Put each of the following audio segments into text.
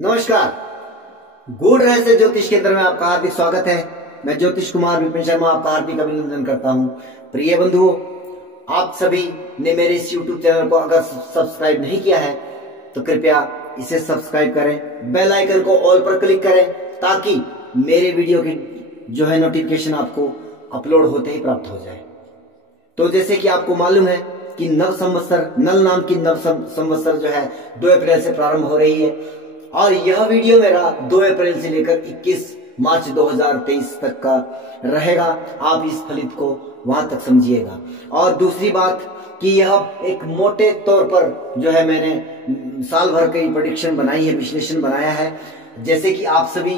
नमस्कार। गूढ़ रहस्य ज्योतिष केंद्र में आपका हार्दिक स्वागत है। मैं ज्योतिष कुमार विपिन शर्मा आपका हार्दिक अभिनंदन करता हूं। प्रिय बंधुओं, आप सभी ने मेरे इस YouTube चैनल को अगर सब्सक्राइब नहीं किया है तो कृपया इसे सब्सक्राइब करें, बेल आइकन को ऑल पर क्लिक करें ताकि मेरे वीडियो की जो है नोटिफिकेशन आपको अपलोड होते ही प्राप्त हो जाए। तो जैसे कि आपको मालूम है कि नव संवत्सर, नल नाम की नव संवत्सर जो है 2 अप्रैल से प्रारंभ हो रही है और यह वीडियो मेरा 2 अप्रैल से लेकर 21 मार्च 2023 तक का रहेगा। आप इस फलित को वहां तक समझिएगा। और दूसरी बात कि यह एक मोटे तौर पर जो है मैंने साल भर की प्रेडिक्शन बनाई है, विश्लेषण बनाया है। जैसे कि आप सभी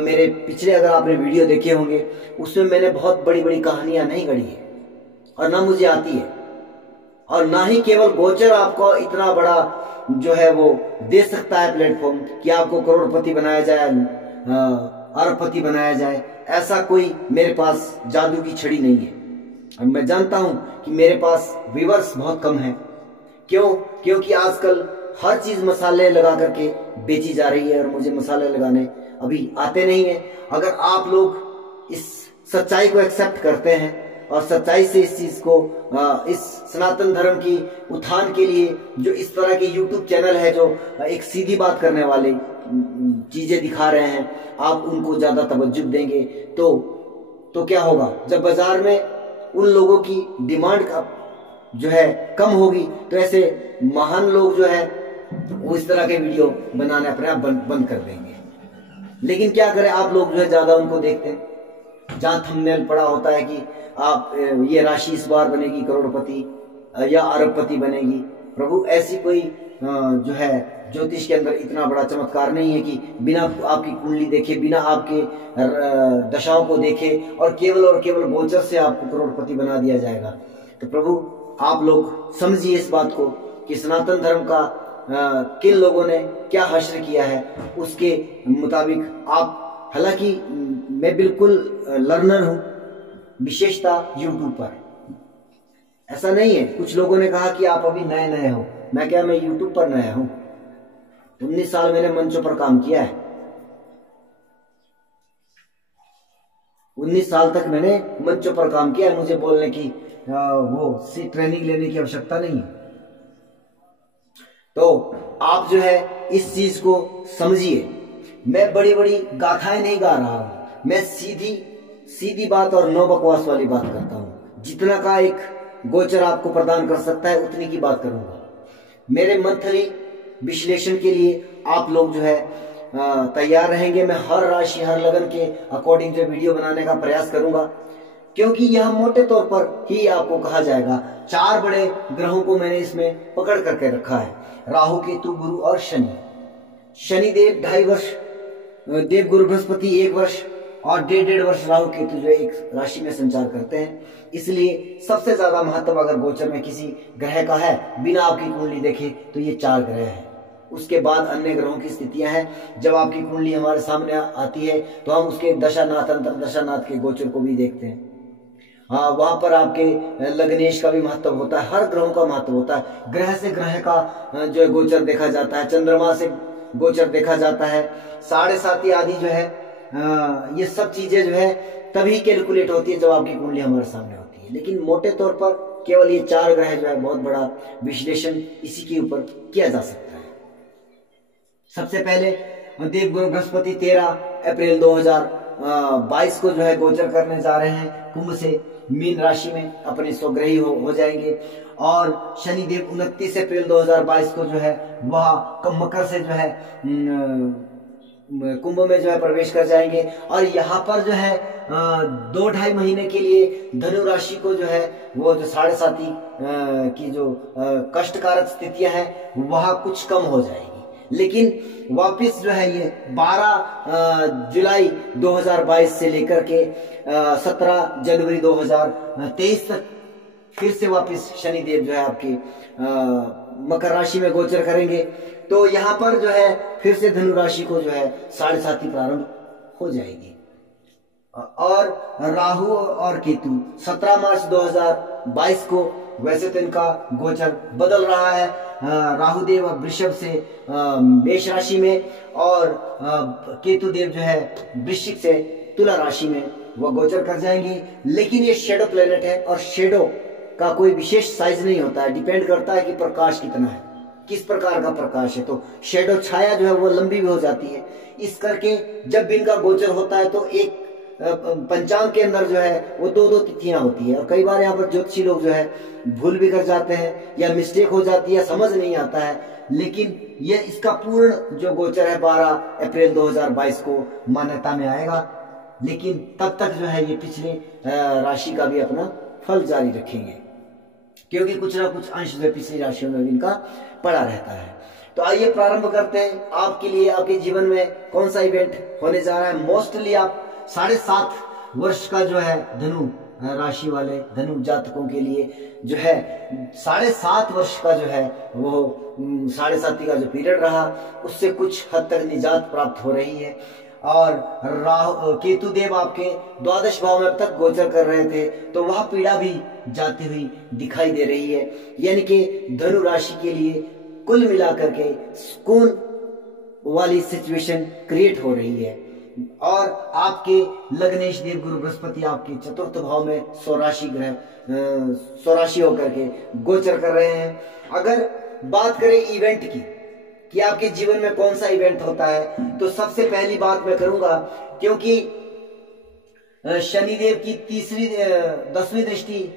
मेरे पिछले अगर आपने वीडियो देखे होंगे उसमें मैंने बहुत बड़ी बड़ी कहानियां नहीं गढ़ी है और ना मुझे आती है, और ना ही केवल गोचर आपको इतना बड़ा जो है वो दे सकता है प्लेटफॉर्म कि आपको करोड़पति बनाया जाए, अरबपति बनाया जाए। ऐसा कोई मेरे पास जादू की छड़ी नहीं है। और मैं जानता हूं कि मेरे पास व्यूअर्स बहुत कम है। क्योंकि आजकल हर चीज मसाले लगा करके बेची जा रही है और मुझे मसाले लगाने अभी आते नहीं है। अगर आप लोग इस सच्चाई को एक्सेप्ट करते हैं और सच्चाई से इस चीज को, इस सनातन धर्म की उत्थान के लिए जो इस तरह के YouTube चैनल है जो एक सीधी बात करने वाले चीजें दिखा रहे हैं, आप उनको ज्यादा तवज्जो देंगे तो क्या होगा, जब बाजार में उन लोगों की डिमांड जो है कम होगी तो ऐसे महान लोग जो है वो इस तरह के वीडियो बनाने अपने आप बंद कर देंगे। लेकिन क्या करें, आप लोग जो है ज्यादा उनको देखते हैं। जहां थंबनेल पड़ा होता है कि आप ये राशि इस बार बनेगी करोड़पति या अरबपति बनेगी। प्रभु, ऐसी कोई जो है ज्योतिष के अंदर इतना बड़ा चमत्कार नहीं है कि बिना आपकी कुंडली देखे, बिना आपके दशाओं को देखे और केवल गोचर से आपको करोड़पति बना दिया जाएगा। तो प्रभु, आप लोग समझिए इस बात को कि सनातन धर्म का किन लोगों ने क्या हश्र किया है, उसके मुताबिक आप, हालांकि मैं बिल्कुल लर्नर हूं, विशेषता YouTube पर ऐसा नहीं है। कुछ लोगों ने कहा कि आप अभी नए हो। मैं YouTube पर नया हूं। 19 साल मैंने मंचों पर काम किया है। 19 साल तक मैंने मंचों पर काम किया है। मुझे बोलने की वो ट्रेनिंग लेने की आवश्यकता नहीं है। तो आप जो है इस चीज को समझिए। मैं बड़ी बड़ी गाथाएं नहीं गा रहा हूं, मैं सीधी बात और नो बकवास वाली बात करता हूं। जितना का एक गोचर आपको प्रदान कर सकता है उतनी की बात करूंगा। मेरे मंथली विश्लेषण के लिए आप लोग जो है तैयार रहेंगे। मैं हर राशि, हर लगन के अकॉर्डिंग जो वीडियो बनाने का प्रयास करूंगा, क्योंकि यह मोटे तौर पर ही आपको कहा जाएगा। 4 बड़े ग्रहों को मैंने इसमें पकड़ करके रखा है, राहु, केतु, गुरु और शनि। शनिदेव 2.5 वर्ष, देव गुरु बृहस्पति 1 वर्ष और 1.5 वर्ष राहु केतु जो एक राशि में संचार करते हैं। इसलिए सबसे ज्यादा महत्व अगर गोचर में किसी ग्रह का है, बिना आपकी कुंडली देखे, तो ये 4 ग्रह हैं। उसके बाद अन्य ग्रहों की स्थितियां हैं। जब आपकी कुंडली हमारे सामने आती है तो हम उसके दशानाथ, अंतर दशानाथ के गोचर को भी देखते हैं। हाँ, वहां पर आपके लग्नेश का भी महत्व होता है, हर ग्रहों का महत्व होता है। ग्रह से ग्रह का जो है गोचर देखा जाता है, चंद्रमा से गोचर देखा जाता है, 7.5 आदि जो है ये सब चीजें जो है तभी कैलकुलेट होती है जब आपकी कुंडली हमारे सामने होती है। लेकिन मोटे तौर पर केवल ये 4 ग्रह जो है बहुत बड़ा विश्लेषण इसी के ऊपर किया जा सकता है। सबसे पहले देव गुरु बृहस्पति 13 अप्रैल 2022 को जो है गोचर करने जा रहे हैं कुंभ से मीन राशि में, अपने स्वग्रही हो जाएंगे। और शनिदेव 29 अप्रैल 2022 को जो है वह मकर से जो है कुंभ में जो है प्रवेश कर जाएंगे। और यहाँ पर जो है 2-2.5 महीने के लिए धनु राशि को जो है वो जो 7.5 की जो कष्टकारक स्थितियां हैं वह कुछ कम हो जाएगी। लेकिन वापस जो है ये 12 जुलाई 2022 से लेकर के 17 जनवरी 2023 तक फिर से वापस शनिदेव जो है आपके मकर राशि में गोचर करेंगे। तो यहाँ पर जो है फिर से धनु राशि को जो है 7.5 प्रारंभ हो जाएगी। और राहु और केतु 17 मार्च 2022 को वैसे तो इनका गोचर बदल रहा है। राहुदेव वृषभ से मेष राशि में और केतु देव जो है वृश्चिक से तुला राशि में वह गोचर कर जाएंगे। लेकिन ये शेडो प्लेनेट है और शेडो का कोई विशेष साइज नहीं होता है, डिपेंड करता है कि प्रकाश कितना है, किस प्रकार का प्रकाश है। तो शेडो छाया जो है वो लंबी भी हो जाती है। इस करके जब भी इनका गोचर होता है तो एक पंचांग के अंदर जो है वो दो तिथियां होती है। और कई बार यहाँ पर ज्योतिषी लोग जो है भूल भी कर जाते हैं या मिस्टेक हो जाती है, समझ नहीं आता है। लेकिन ये इसका पूर्ण जो गोचर है 12 अप्रैल 2022 को मान्यता में आएगा। लेकिन तब तक जो है ये पिछले राशि का भी अपना फल जारी रखेंगे, क्योंकि कुछ ना कुछ अंश जो पिछली राशियों में भी इनका पड़ा रहता है। तो आइए प्रारंभ करते हैं। आपके लिए आपके जीवन में कौन सा इवेंट होने जा रहा है। मोस्टली आप 7.5 वर्ष का जो है धनु राशि वाले धनु जातकों के लिए जो है 7.5 वर्ष का जो है वो 7.5 का जो पीरियड रहा उससे कुछ हद तक निजात प्राप्त हो रही है। और केतु देव आपके द्वादश भाव में अब तक गोचर कर रहे थे, तो वह पीड़ा भी जाती हुई दिखाई दे रही है। यानी कि धनु राशि के लिए कुल मिलाकर के सुकून वाली सिचुएशन क्रिएट हो रही है। और आपके लग्नेश देव गुरु बृहस्पति आपके चतुर्थ भाव में स्वराशि होकर के गोचर कर रहे हैं। अगर बात करें इवेंट की कि आपके जीवन में कौन सा इवेंट होता है, तो सबसे पहली बात मैं करूंगा, क्योंकि शनिदेव की 10वीं दृष्टि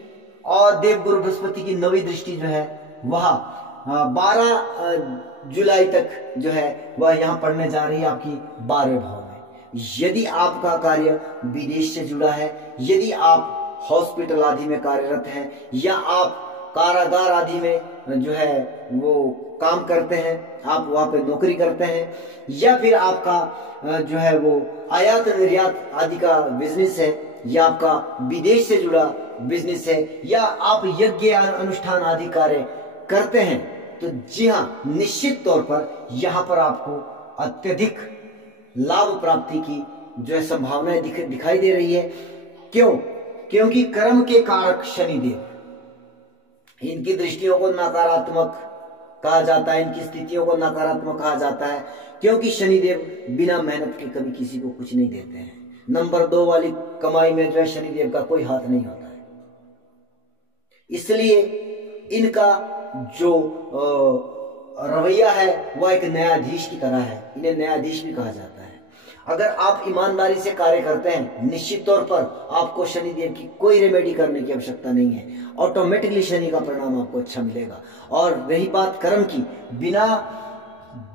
और देव गुरु बृहस्पति की 9वीं दृष्टि जो है वह 12 जुलाई तक जो है वह यहां पड़ने जा रही है आपकी 12वें भाव में। यदि आपका कार्य विदेश से जुड़ा है, यदि आप हॉस्पिटल आदि में कार्यरत हैं, या आप कारागार आदि में जो है वो काम करते हैं, आप वहां पे नौकरी करते हैं, या फिर आपका जो है वो आयात निर्यात आदि का बिजनेस है, या आपका विदेश से जुड़ा बिजनेस है, या आप यज्ञ अनुष्ठान आदि कार्य करते हैं, तो जी हाँ, निश्चित तौर पर यहाँ पर आपको अत्यधिक लाभ प्राप्ति की जो है संभावनाएं दिखाई दे रही है। क्यों? क्योंकि कर्म के कारक शनिदेव, इनकी दृष्टियों को नकारात्मक कहा जाता है, इनकी स्थितियों को नकारात्मक कहा जाता है, क्योंकि शनिदेव बिना मेहनत के कभी किसी को कुछ नहीं देते हैं। नंबर 2 वाली कमाई में जो है शनिदेव का कोई हाथ नहीं होता है। इसलिए इनका जो रवैया है वह एक न्यायाधीश की तरह है, इन्हें न्यायाधीश भी कहा जाता है। अगर आप ईमानदारी से कार्य करते हैं, निश्चित तौर पर आपको शनिदेव की कोई रेमेडी करने की आवश्यकता नहीं है, ऑटोमेटिकली शनि का परिणाम आपको अच्छा मिलेगा। और रही बात कर्म की,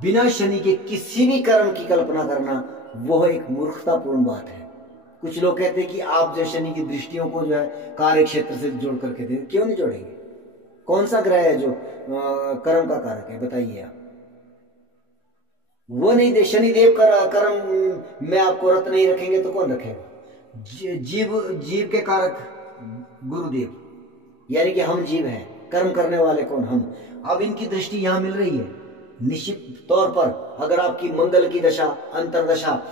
बिना शनि के किसी भी कर्म की कल्पना करना वो एक मूर्खतापूर्ण बात है। कुछ लोग कहते हैं कि आप जो शनि की दृष्टियों को जो है कार्य क्षेत्र से जोड़ करके दे, क्यों नहीं जोड़ेंगे? कौन सा ग्रह है जो कर्म का कारक है, बताइए आप। वो नहीं दे, शनिदेव कर्म में आपको रत नहीं रखेंगे तो कौन रखेगा? जीव के कारक गुरुदेव, यानी कि हम जीव हैं, कर्म करने वाले कौन? हम। अब इनकी दृष्टि यहां मिल रही है। निश्चित तौर पर अगर आपकी मंगल की दशा, अंतरदशा,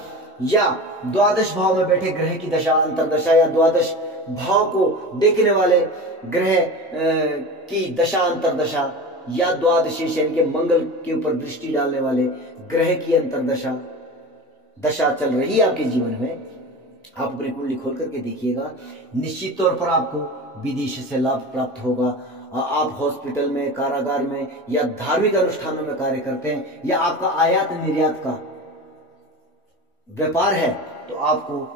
या द्वादश भाव में बैठे ग्रह की दशा, अंतरदशा, या द्वादश भाव को देखने वाले ग्रह की दशा, अंतरदशा, या द्वादशेष यानी कि मंगल के ऊपर दृष्टि डालने वाले ग्रह की अंतरदशा दशा चल रही है आपके जीवन में, आप अपनी कुंडली खोल करके देखिएगा, निश्चित तौर पर आपको विदेश से लाभ प्राप्त होगा। आप हॉस्पिटल में, कारागार में, या धार्मिक अनुष्ठानों में कार्य करते हैं, या आपका आयात निर्यात का व्यापार है, तो आपको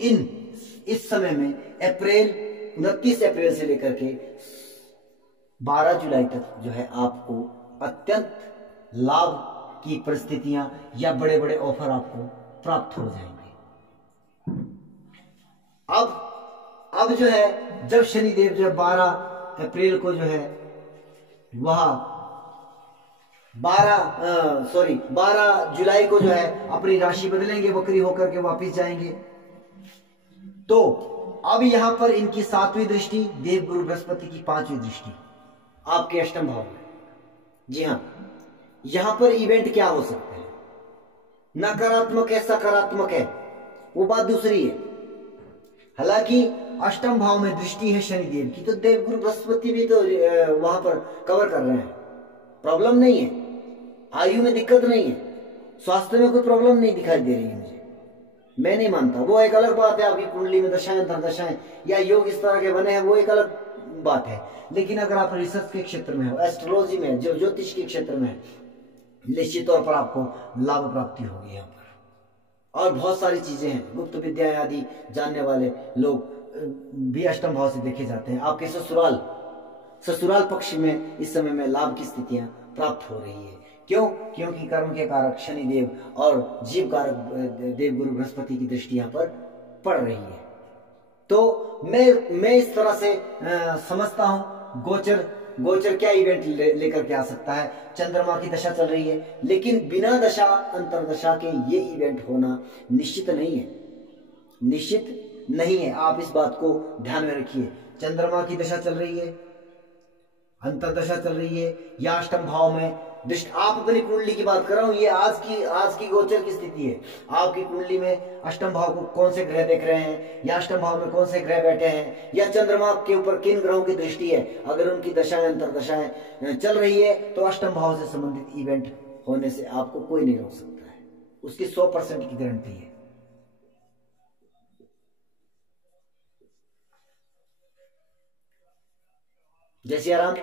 इस समय में 29 अप्रैल से लेकर के 12 जुलाई तक जो है आपको अत्यंत लाभ की परिस्थितियां या बड़े बड़े ऑफर आपको प्राप्त हो जाएंगे। अब जो है, जब शनिदेव जो 12 अप्रैल को जो है वह 12 जुलाई को जो है अपनी राशि बदलेंगे, वक्री होकर के वापस जाएंगे, तो अब यहां पर इनकी 7वीं दृष्टि, देव गुरु बृहस्पति की 5वीं दृष्टि आपके अष्टम भाव में। जी हाँ, यहां पर इवेंट क्या हो सकते हैं? नकारात्मक है, सकारात्मक है, वो बात दूसरी है। हालांकि अष्टम भाव में दृष्टि है शनिदेव की, तो देवगुरु बृहस्पति भी तो वहां पर कवर कर रहे हैं। प्रॉब्लम नहीं है, आयु में दिक्कत नहीं है, स्वास्थ्य में कोई प्रॉब्लम नहीं दिखाई दे रही है मुझे। मैं नहीं मानता, वो एक अलग बात है। आपकी कुंडली में दशाएं अंतरदशाएं या योग इस तरह के बने हैं, वो एक अलग बात है। लेकिन अगर आप रिसर्च के क्षेत्र में हो, एस्ट्रोलॉजी में, जो ज्योतिष के क्षेत्र में है, निश्चित तौर पर आपको लाभ प्राप्ति होगी यहाँ पर। और बहुत सारी चीजें हैं, गुप्त विद्या आदि जानने वाले लोग भी अष्टम भाव से देखे जाते हैं। आपके ससुराल पक्ष में इस समय में लाभ की स्थितियां प्राप्त हो रही है। क्यों? क्योंकि कर्म के कारक शनिदेव और जीव कारक देवगुरु बृहस्पति की दृष्टि यहाँ पर पड़ रही है। तो मैं इस तरह से समझता हूं, गोचर क्या इवेंट लेकर के आ सकता है। चंद्रमा की दशा चल रही है, लेकिन बिना दशा अंतरदशा के ये इवेंट होना निश्चित नहीं है, निश्चित नहीं है। आप इस बात को ध्यान में रखिए। चंद्रमा की दशा चल रही है, अंतरदशा चल रही है, या अष्टम भाव में दृष्टि। आप अपनी कुंडली की बात कर रहा हूं, ये आज की गोचर की स्थिति है। आपकी कुंडली में अष्टम भाव को कौन से ग्रह देख रहे हैं, या अष्टम भाव में कौन से ग्रह बैठे हैं, या चंद्रमा के ऊपर किन ग्रहों की दृष्टि है। अगर उनकी दशाएं अंतरदशाएं चल रही है, तो अष्टम भाव से संबंधित इवेंट होने से आपको कोई नहीं रोक सकता है, उसकी 100% की गारंटी है। जय सिया राम।